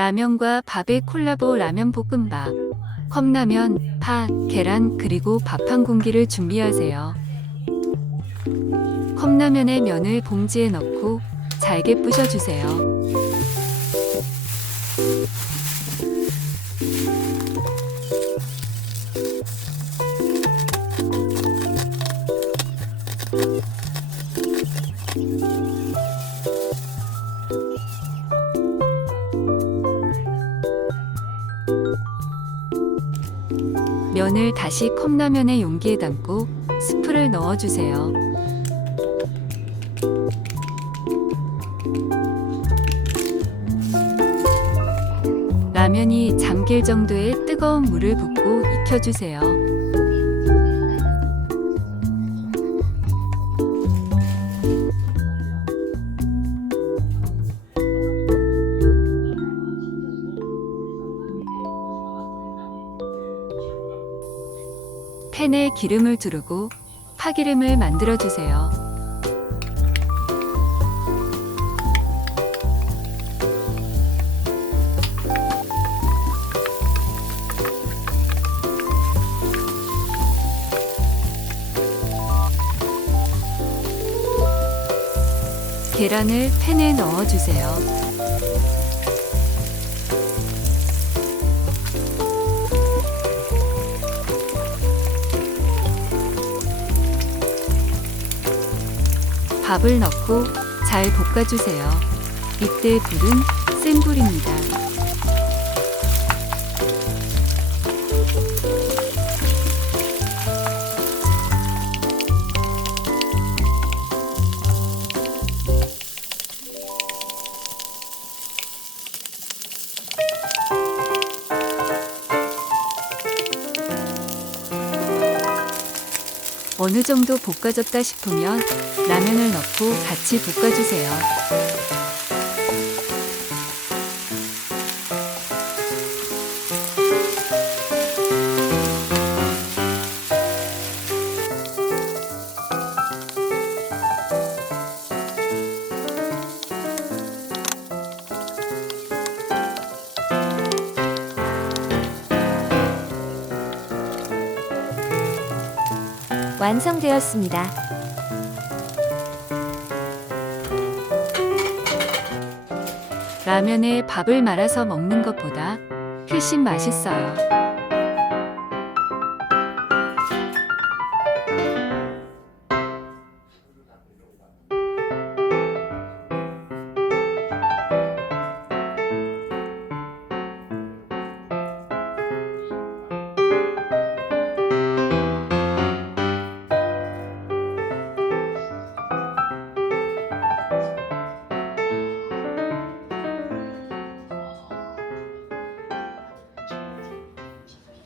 라면과 밥의 콜라보 라면 볶음밥. 컵라면, 파, 계란 그리고 밥 한 공기를 준비하세요. 컵라면에 면을 봉지에 넣고 잘게 부셔주세요. 면을 다시 컵라면의 용기에 담고 스프를 넣어주세요. 라면이 잠길 정도의 뜨거운 물을 붓고 익혀주세요. 팬에 기름을 두르고 파기름을 만들어주세요. 계란을 팬에 넣어주세요. 밥을 넣고 잘 볶아주세요. 이때 불은 센 불입니다. 어느 정도 볶아졌다 싶으면 라면을 넣고 같이 볶아주세요. 완성되었습니다. 라면에 밥을 말아서 먹는 것보다 훨씬 맛있어요.